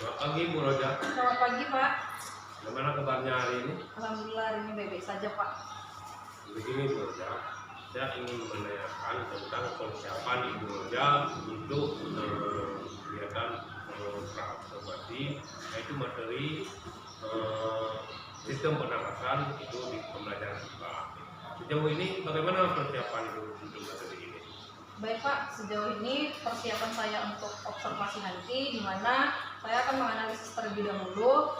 Selamat pagi Bu Roja. Selamat pagi Pak. Bagaimana kabarnya hari ini? Alhamdulillah hari ini baik-baik saja Pak. Begini Bu Roja, saya ingin menanyakan tentang persiapan Ibu Roja untuk kegiatan pra-observasi, yaitu materi sistem pernapasan itu di pembelajaran IPA. Sejauh ini bagaimana persiapan Ibu untuk materi ini? Baik Pak, sejauh ini persiapan saya untuk observasi nanti di mana saya akan menganalisis terlebih dahulu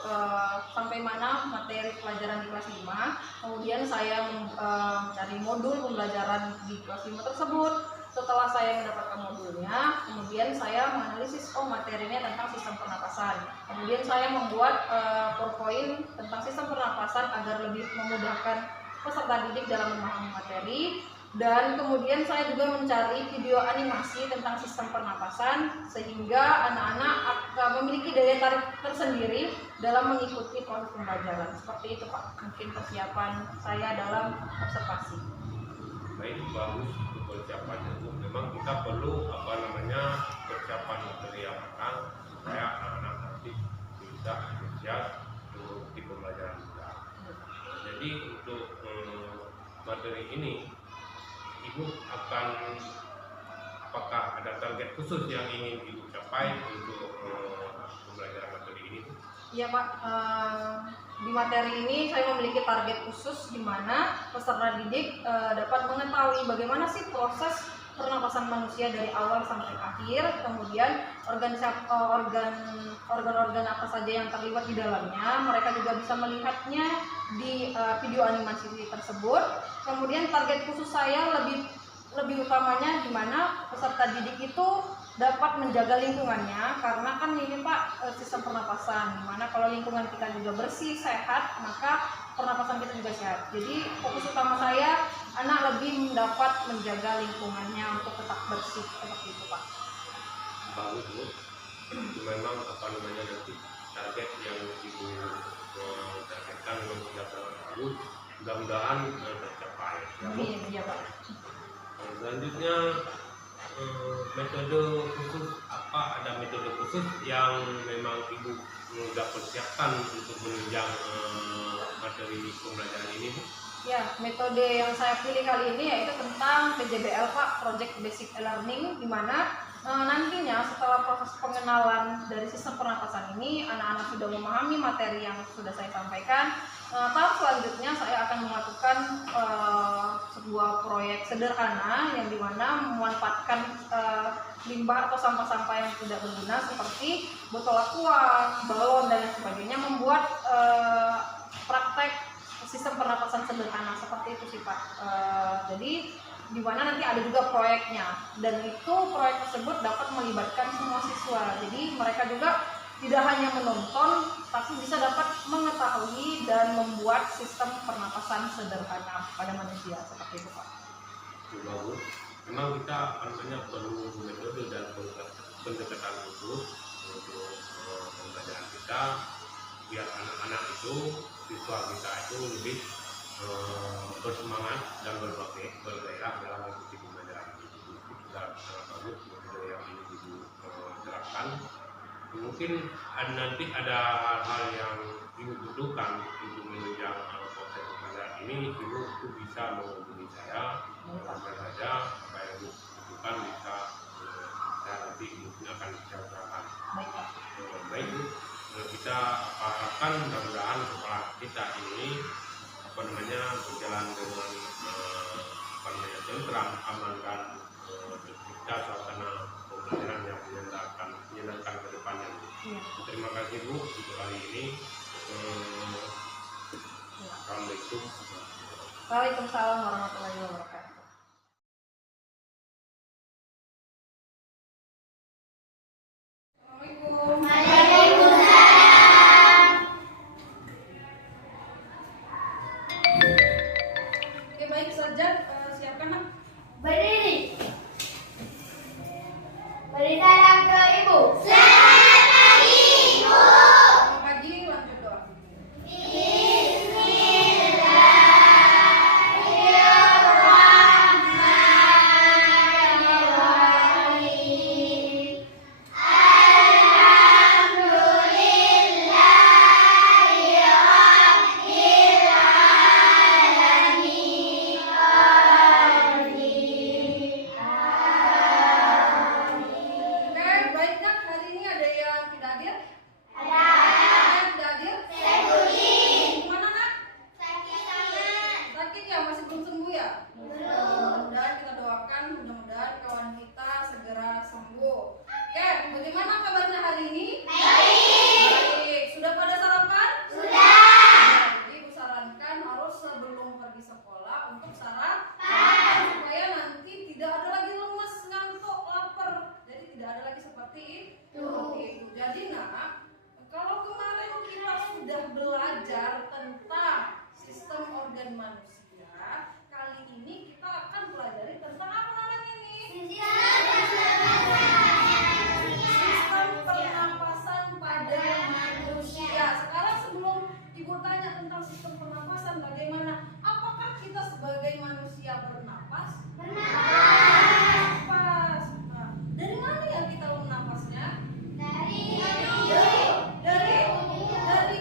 sampai mana materi pelajaran di kelas 5. Kemudian saya mencari modul pembelajaran di kelas 5 tersebut. Setelah saya mendapatkan modulnya, kemudian saya menganalisis materinya tentang sistem pernapasan. Kemudian saya membuat PowerPoint tentang sistem pernapasan agar lebih memudahkan peserta didik dalam memahami materi. Dan kemudian saya juga mencari video animasi tentang sistem pernapasan sehingga anak-anak memiliki daya tarik tersendiri dalam mengikuti proses pembelajaran. Seperti itu Pak, mungkin persiapan saya dalam observasi. Baik, bagus untuk persiapannya. Memang kita perlu persiapan materi yang matang supaya anak-anak nanti bisa antusias di pembelajaran kita. Jadi untuk materi ini Ibu apakah ada target khusus yang ingin Ibu capai untuk pembelajaran materi ini? Iya Pak, di materi ini saya memiliki target khusus di mana peserta didik dapat mengetahui bagaimana sih proses pernapasan manusia dari awal sampai akhir, kemudian organ-organ apa saja yang terlibat di dalamnya. Mereka juga bisa melihatnya di video animasi tersebut. Kemudian target khusus saya lebih utamanya di mana peserta didik itu dapat menjaga lingkungannya, karena kan ini Pak sistem pernapasan, dimana kalau lingkungan kita juga bersih, sehat, maka pernapasan kita juga sehat. Jadi fokus utama saya anak lebih dapat menjaga lingkungannya untuk tetap bersih, seperti itu Pak. Bagus Bu, itu memang nanti target yang Ibu targetkan sudah sangat bagus, mudah-mudahan tercapai. Amin, iya Pak. Selanjutnya metode khusus ada metode khusus yang memang Ibu sudah persiapkan untuk menunjang materi pembelajaran ini Bu? Ya, metode yang saya pilih kali ini yaitu tentang PJBL Pak, Project Basic Learning, di mana nantinya setelah proses pengenalan dari sistem pernapasan ini, anak-anak sudah memahami materi yang sudah saya sampaikan. Tahap selanjutnya saya akan melakukan sebuah proyek sederhana yang dimana memanfaatkan limbah atau sampah-sampah yang tidak berguna seperti botol aqua, balon dan lain sebagainya, membuat praktek sistem pernapasan sederhana seperti itu sih Pak. Jadi di mana nanti ada juga proyeknya, dan itu proyek tersebut dapat melibatkan semua siswa. Jadi mereka juga tidak hanya menonton, tapi bisa dapat mengetahui dan membuat sistem pernapasan sederhana pada manusia, seperti itu Pak. Bagus. Memang kita perlu metode dan pendekatan khusus untuk pembelajaran kita, biar anak-anak itu, siswa kita itu lebih bersemangat dan bergairah dalam mengikuti pembelajaran itu. Sudah sangat bagus metode yang ini Ibu terapkan. Mungkin nanti ada hal-hal yang Ibu butuhkan untuk menunjang proses pembelajaran ini, Ibu itu bisa menghubungi saya, sampai saja apa yang Ibu butuhkan bisa saya nanti mungkin akan bicarakan. Baik Bu, kita harapkan mudah-mudahan sekolah kita ini berjalan dengan tentram, aman, dan tercipta suasana pembelajaran yang menyenangkan ke depannya. Ya. Terima kasih Bu untuk kali ini. Assalamualaikum. Waalaikumsalam warahmatullahi wabarakatuh. Oke, baik saja, siapkan nak. Berdiri. Beri salam ke Ibu. Selamat pagi, Ibu. Selamat pagi, lanjut doa. Bismillahirrahmanirrahim. hadir? Ada. Yang tidak hadir? Februari. Gimana nak? Sakit banget. Sakit ya? Masih belum sembuh ya? Belum. Mudah-mudahan kita doakan, mudah-mudahan kawan kita segera sembuh. Oke, bagaimana kabarnya hari ini? Baik. Baik. Sudah pada sarapan? Sudah. Jadi ibu sarankan harus sebelum pergi sekolah untuk sarapan supaya nanti tidak ada lagi lemes, ngantuk, lapar. Jadi tidak ada lagi seperti itu. Jadi nak, kalau kemarin kita sudah belajar tentang sistem organ manusia, kali ini kita akan pelajari tentang apa namanya ini? Sistem pernapasan pada manusia. Sekarang sebelum ibu tanya tentang sistem pernapasan bagaimana, apakah kita sebagai manusia bernapas? Bernapas. Nah, dari mana ya kita bernapasnya? Dari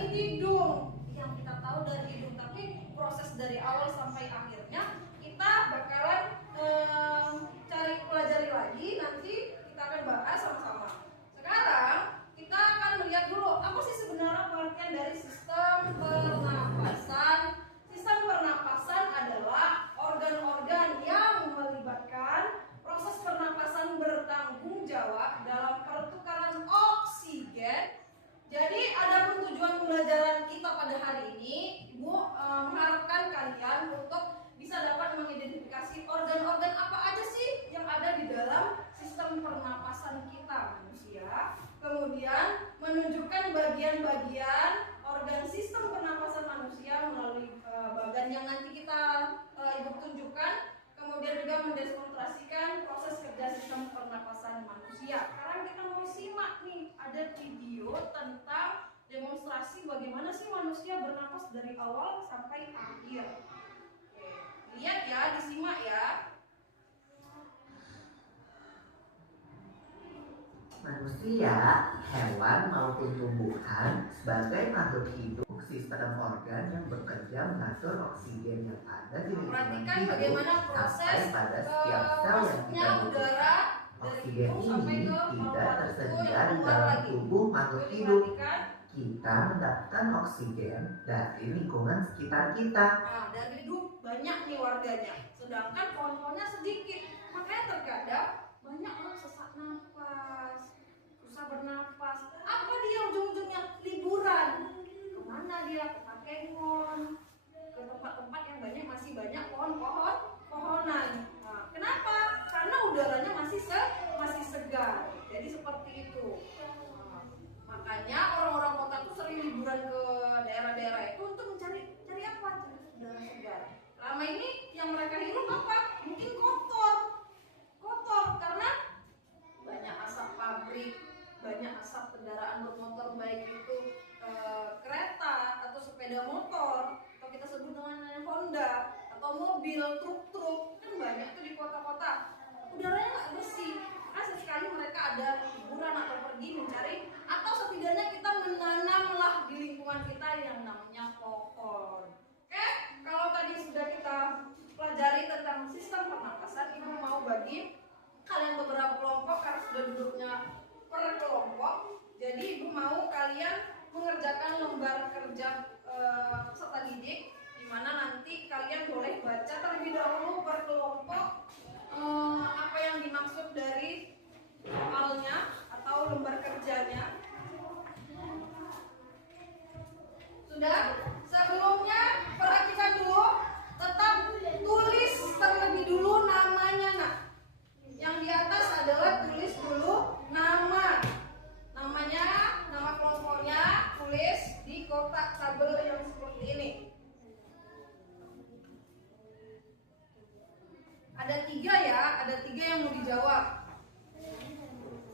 hidung. Yang kita tahu dari hidung, tapi proses dari awal sampai akhirnya kita bakalan cari pelajari lagi, nanti kita akan bahas sama-sama. Sekarang kita akan melihat dulu apa sih sebenarnya pengertian dari sistem pernapasan. Sistem pernapasan adalah organ-organ yang melibatkan proses pernapasan bertanggung jawab dalam pertukaran oksigen. Jadi adapun tujuan pembelajaran kita pada hari ini, Ibu mengharapkan kalian untuk bisa dapat mengidentifikasi organ-organ apa aja sih yang ada di dalam sistem pernapasan kita manusia. Kemudian menunjukkan bagian-bagian organ sistem pernapasan manusia melalui bagian yang nanti kita Ibu tunjukkan. Kemudian juga mendemonstrasikan proses kerja sistem pernapasan manusia. Sekarang kita mau simak nih, ada video tentang demonstrasi bagaimana sih manusia bernapas dari awal sampai akhir. Oke, lihat ya, disimak ya. Manusia, hewan maupun tumbuhan sebagai makhluk hidup, sistem organ yang bekerja mengatur oksigen yang ada di lingkungan Perhatikan hidup bagaimana proses sampai pada setiap sel yang masuknya kita butuhkan. udara dari Oksigen hidung sampai ini ke tidak paru-paru tersedia yang di keluar dalam lagi. tubuh makhluk Jadi hidup. perhatikan. Kita mendapatkan oksigen dari lingkungan sekitar kita. Nah, dari hidup banyak nih warganya, sedangkan pohon-pohonnya sedikit. Makanya terkadang banyak orang sesak nafas, susah bernapas. Apa dia ujung-ujungnya? Liburan. Kemana dia? Ke Takengon, ke tempat-tempat yang masih banyak pohonan. Nah, kenapa? Karena udaranya masih segar. Jadi seperti itu. Nah, makanya orang-orang kota tuh sering liburan ke daerah-daerah itu untuk mencari apa? Cari udara segar. Selama ini yang mereka hirup apa? Mungkin kotor karena banyak asap pabrik, banyak asap kendaraan bermotor, baik itu kereta atau sepeda motor, atau kita sebut dengan Honda, atau mobil, truk-truk, kan banyak tuh di kota-kota. Udaranya nggak bersih. Nah, sesekali mereka ada liburan atau pergi mencari, atau setidaknya kita menanamlah di lingkungan kita yang namanya pohon. Oke, kalau tadi sudah kita pelajari tentang sistem pernapasan, Ibu mau bagi kalian beberapa kelompok karena sudah duduknya per kelompok. Jadi Ibu mau kalian mengerjakan lembar kerja peserta didik, di mana nanti kalian boleh baca terlebih dahulu per kelompok apa yang dimaksud dari soalnya atau lembar kerjanya. Sudah? Sebelumnya perhatikan dulu, tetap tulis terlebih dulu namanya nak. Yang di atas adalah tulis dulu namanya, nama kelompoknya, tulis di kotak tabel yang seperti ini. Ada tiga yang mau dijawab.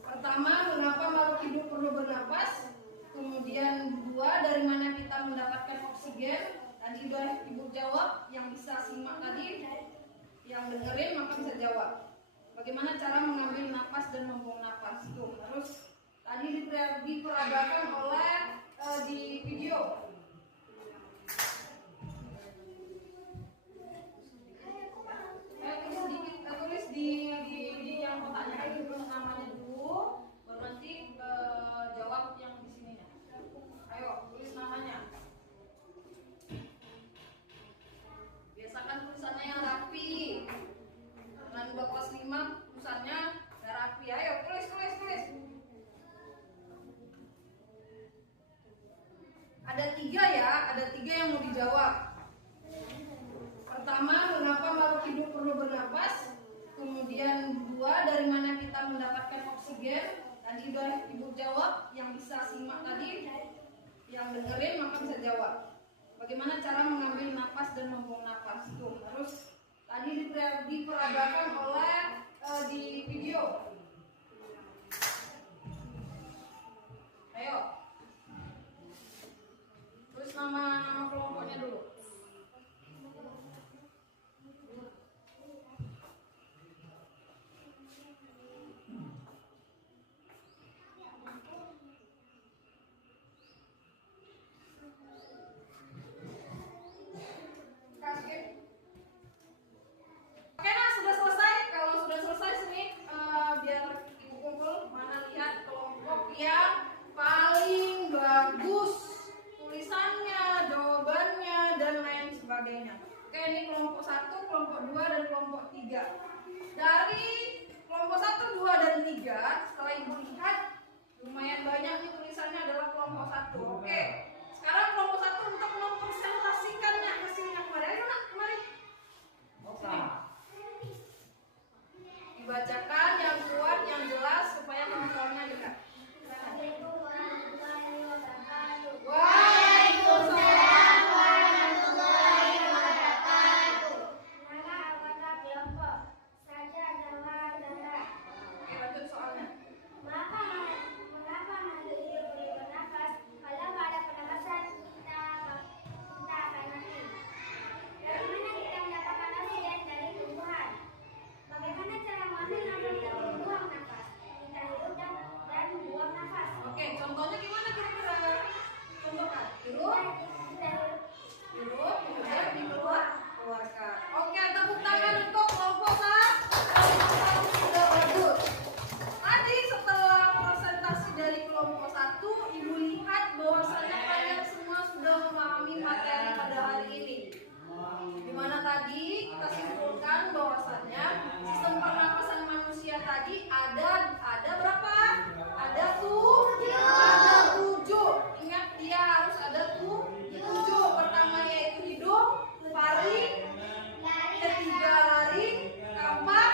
Pertama, mengapa makhluk hidup perlu bernapas? Kemudian dua, dari mana kita mendapatkan oksigen? Tadi udah Ibu jawab, yang bisa simak tadi, yang dengerin maka bisa jawab. Bagaimana cara mengambil napas dan membuang napas? Tuh, harus tadi diperagakan oleh di video. Tulis di yang kotaknya dulu namanya dulu, baru nanti jawab yang Ada tiga yang mau dijawab. Pertama, mengapa makhluk hidup perlu bernapas? Kemudian dua, dari mana kita mendapatkan oksigen? Tadi udah Ibu jawab, yang bisa simak tadi, yang dengerin maka bisa jawab. Bagaimana cara mengambil napas dan membuang napas? Tuh, terus tadi diperagakan oleh di video. Ayo. Terus nama kelompoknya dulu. Oke, nah sudah selesai. Kalau sudah selesai sini, biar Ibu kumpul. Mana lihat kelompok yang paling bagus tulisannya, jawabannya, dan lain sebagainya. Oke, ini kelompok 1, kelompok 2, dan kelompok 3. Dari kelompok 1, 2, dan 3, setelah Ibu lihat, lumayan banyak nih tulisannya adalah kelompok 1. Oke, sekarang kelompok 1 untuk mempresentasikannya hasilnya kemarin. Ayo nak, kemari. Sini. Dibacakan yang kuat, yang jelas, supaya teman-temannya dekat. Waalaikumsalam warahmatullahi wabarakatuh. Nama anggota kelompok saya adalah Dara. Oke, lanjut soalnya. Mengapa makhluk hidup perlu bernafas? Kalau nggak ada pernapasan, kita akan mati. Dari mana kita mendapatkan oksigen? Dari tumbuhan. Bagaimana cara mengambil nafas dan membuang nafas? Kita hidup dan buang nafas. Oke, contohnya gimana kira-kira? Contohkan. Hirup, kemudian dikeluarkan. Oke, tepuk tangan untuk kelompok 1. Sudah bagus. Tadi setelah presentasi dari kelompok 1, Ibu lihat bahwasanya kalian semua sudah memahami materi pada hari ini. Dimana tadi kita simpulkan bahwasanya sistem pernapasan manusia tadi ada berapa? Ada 7. Ingat, dia harus ada 7. Pertama yaitu hidung, paru, ketiga laring, keempat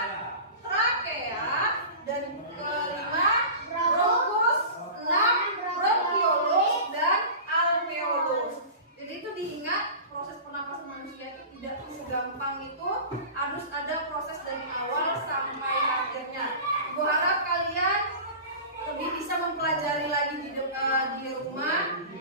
trakea, dan kelima bronkus, 6 bronkiolus, dan alveolus. Jadi itu diingat, proses pernapasan manusia itu tidak segampang itu, harus ada proses dari awal sampai akhirnya. Gue harap kalian lebih bisa mempelajari lagi di rumah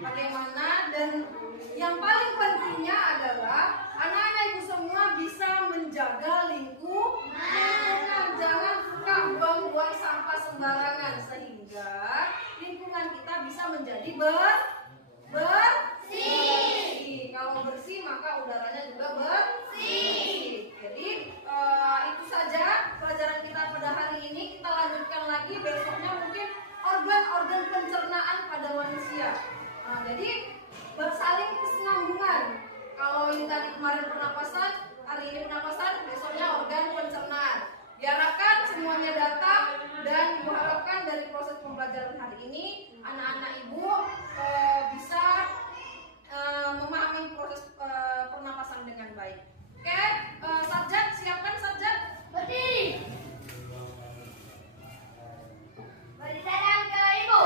bagaimana, dan yang paling pentingnya adalah anak-anak ibu semua bisa menjaga lingkungan. Jangan suka buang-buang sampah sembarangan sehingga lingkungan kita bisa menjadi bersih. Kalau bersih maka udaranya juga bersih. Jadi itu saja pelajaran kita pada hari ini. Kita lanjutkan lagi besoknya mungkin organ-organ pencernaan pada manusia. Jadi bersaling kesinambungan. Kalau ini tadi kemarin pernapasan, hari ini pernapasan, besoknya organ pencernaan. Diharapkan semuanya datang, dan diharapkan dari proses pembelajaran hari ini anak-anak ibu bisa memahami proses pernapasan dengan baik. Oke, Sarjad, siapkan Sarjad. Berdiri. Beri salam ke Ibu.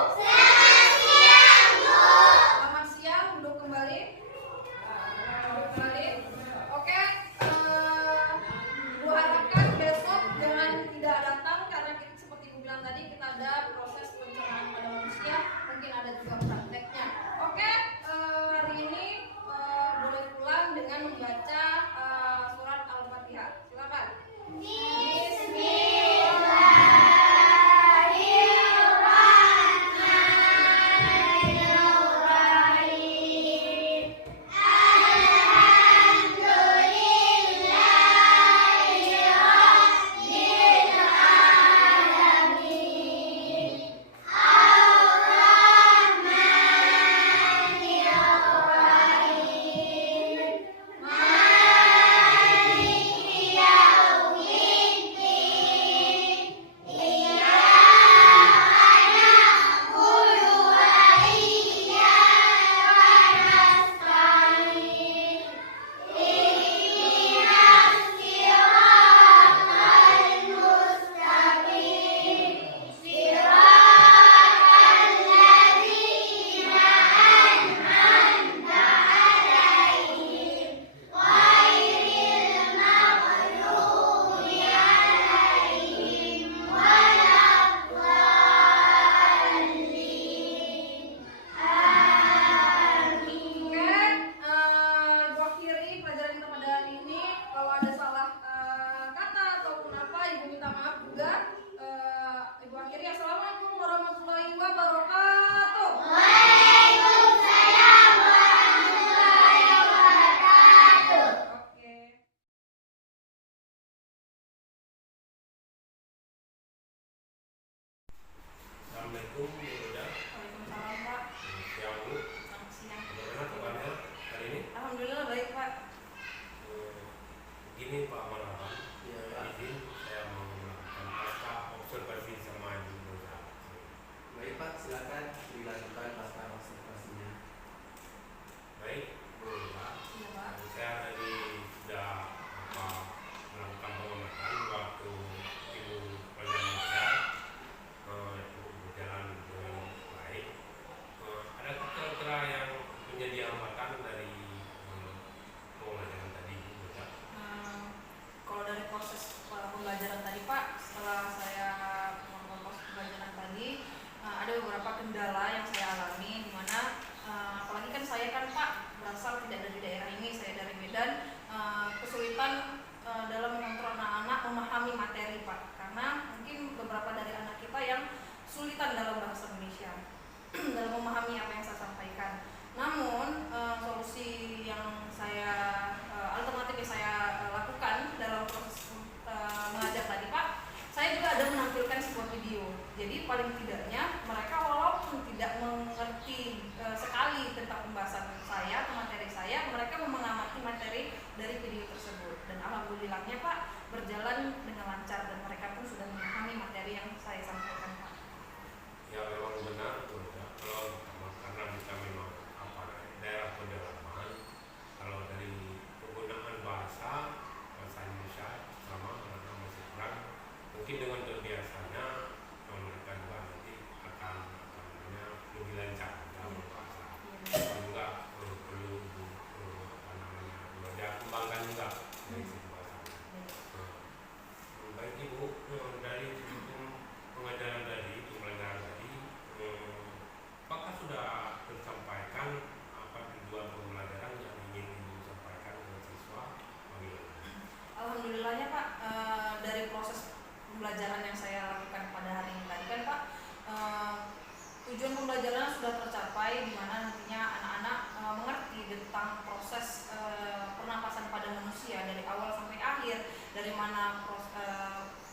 dari video tersebut. Dan alhamdulillahnya Pak berjalan dengan lancar dan mereka pun sudah memahami materi yang saya sampaikan Pak. Ya memang benar tuh ya. Kalau karena kita memang daerah pedalaman, kalau dari penggunaan bahasa Indonesia sama anak-anak masih kurang, mungkin dengan terbiasanya mereka juga nanti akan lebih lancar dalam berbahasa. Juga perlu belajar kembangkan juga dari segi bahasa. Baik Ibu, dari pengajaran tadi, pembelajaran tadi, apakah sudah tersampaikan apa tujuan pembelajaran yang ingin disampaikan ke siswa? Alhamdulillahnya Pak, dari proses pembelajaran yang saya lakukan pada hari ini tadi kan Pak, tujuan pembelajaran sudah tercapai, di mana nantinya anak-anak mengerti tentang proses pernapasan pada manusia dari awal sampai akhir, dari mana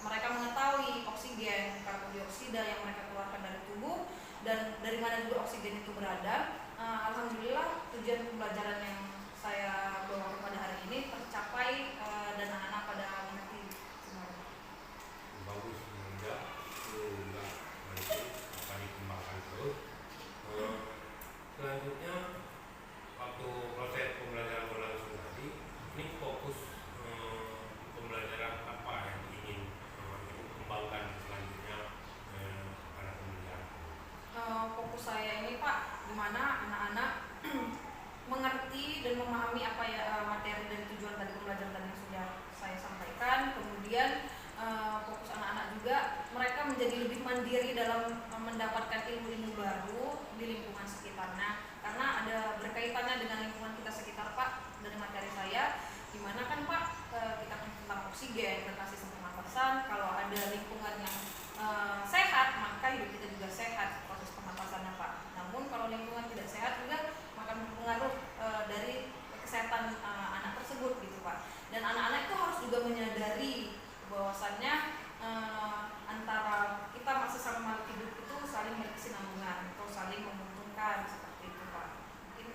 mereka mengetahui oksigen, karbon dioksida yang mereka keluarkan dari tubuh, dan dari mana juga oksigen itu berada. Alhamdulillah tujuan pembelajaran yang saya bawa pada hari ini tercapai dan anak-anak pada mengerti semuanya. Bagus juga, juga nanti akan dikembangkan terus. Selanjutnya waktu proses pembelajaran berlangsung tadi, ini fokus pembelajaran apa yang ingin Ibu kembangkan selanjutnya pada pembelajaran? Fokus saya ini Pak, di mana anak-anak mengerti dan memahami apa ya materi dan tujuan tadi pembelajaran tadi yang sudah saya sampaikan. Kemudian fokus anak-anak juga mereka menjadi lebih mandiri dalam mendapatkan ilmu-ilmu baru di lingkungan sekitarnya, karena ada berkaitannya dengan lingkungan kita sekitar Pak. Dari materi saya, dimana kan Pak kita tentang oksigen, tentang sistem pernapasan. Kalau ada lingkungan yang sehat, maka hidup kita juga sehat, proses pernapasannya Pak. Namun kalau lingkungan tidak sehat juga akan berpengaruh dari kesehatan anak tersebut gitu Pak. Dan anak-anak itu harus juga menyadari bahwasannya antara kita masih sama makhluk hidup itu saling berkesinambungan atau saling menguntungkan, seperti itu Pak. Mungkin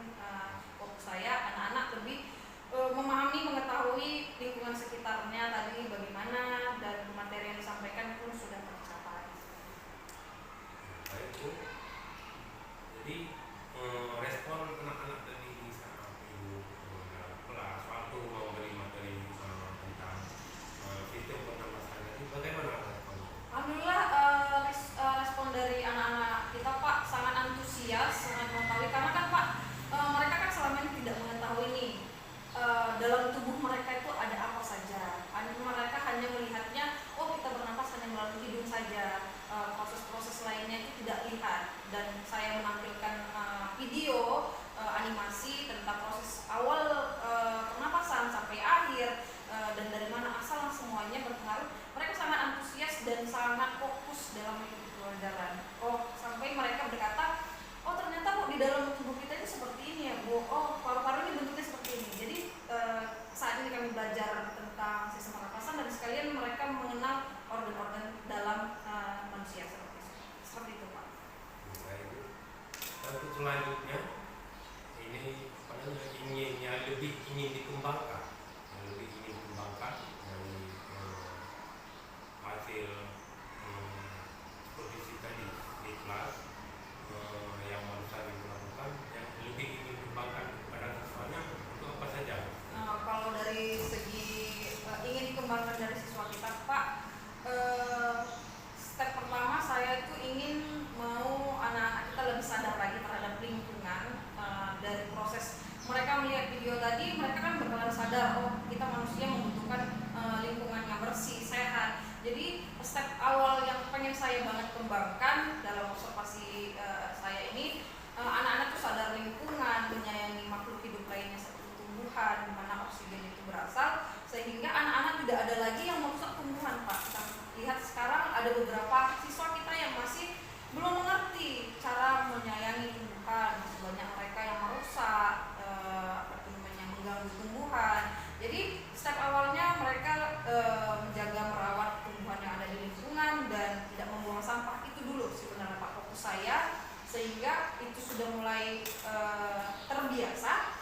fokus saya anak-anak lebih memahami, mengetahui lingkungan sekitarnya tadi bagaimana, dan materi yang disampaikan pun sudah tercapai. Baik Bu, jadi respon anak-anak tadi di saat Ibu dalam kelas waktu mau beri materi tentang sistem pernapasan tadi, bagaimana respon? Alhamdulillah respon dari anak-anak kita Pak sangat antusias, sangat mengetahui, karena kan Pak mereka kan selama ini tidak mengetahui nih dalam tubuh mereka itu ada apa saja. Mereka hanya melihatnya, oh kita bernapas hanya melalui hidung saja, proses-proses lainnya itu tidak lihat. Dan saya menampilkan video animasi tentang proses awal pernapasan sampai akhir, dan dari mana asal semuanya berpengaruh. Mereka sangat antusias dan sangat fokus dalam mengikuti pelajaran. Oh, sampai mereka berkata, oh ternyata kok di dalam tubuh kita itu seperti ini ya Bu, oh paru-paru ini bentuknya seperti ini. Jadi saat ini kami belajar tentang sistem pernapasan dan sekalian mereka mengenal organ-organ dalam manusia seperti itu Pak. Baik. Untuk selanjutnya ini lebih ingin dikembangkan, dari hasil posisi tadi di kelas yang barusan dilakukan, yang lebih ingin dikembangkan pada siswanya untuk apa saja? Kalau dari segi ingin dikembangkan dari siswa kita Pak, step pertama saya itu ingin mau anak-anak kita lebih sadar lagi terhadap lingkungan. Dari proses mereka melihat video tadi, mereka kan bakalan sadar, oh kita manusia membutuhkan lingkungan yang bersih, sehat. Jadi step awal yang pengen saya banget kembangkan dalam observasi saya ini, anak-anak tuh sadar lingkungan, menyayangi makhluk hidup lainnya seperti tumbuhan, di mana oksigen itu berasal, sehingga anak-anak tidak ada lagi yang merusak tumbuhan Pak. Kita lihat sekarang ada beberapa siswa kita yang masih belum mengerti cara menyayangi tumbuhan, masih banyak mereka yang merusak, mengganggu tumbuhan. Jadi step awalnya mereka menjaga merawat tumbuhan yang ada di lingkungan dan tidak membuang sampah, itu dulu sebenarnya Pak fokus saya, sehingga itu sudah mulai terbiasa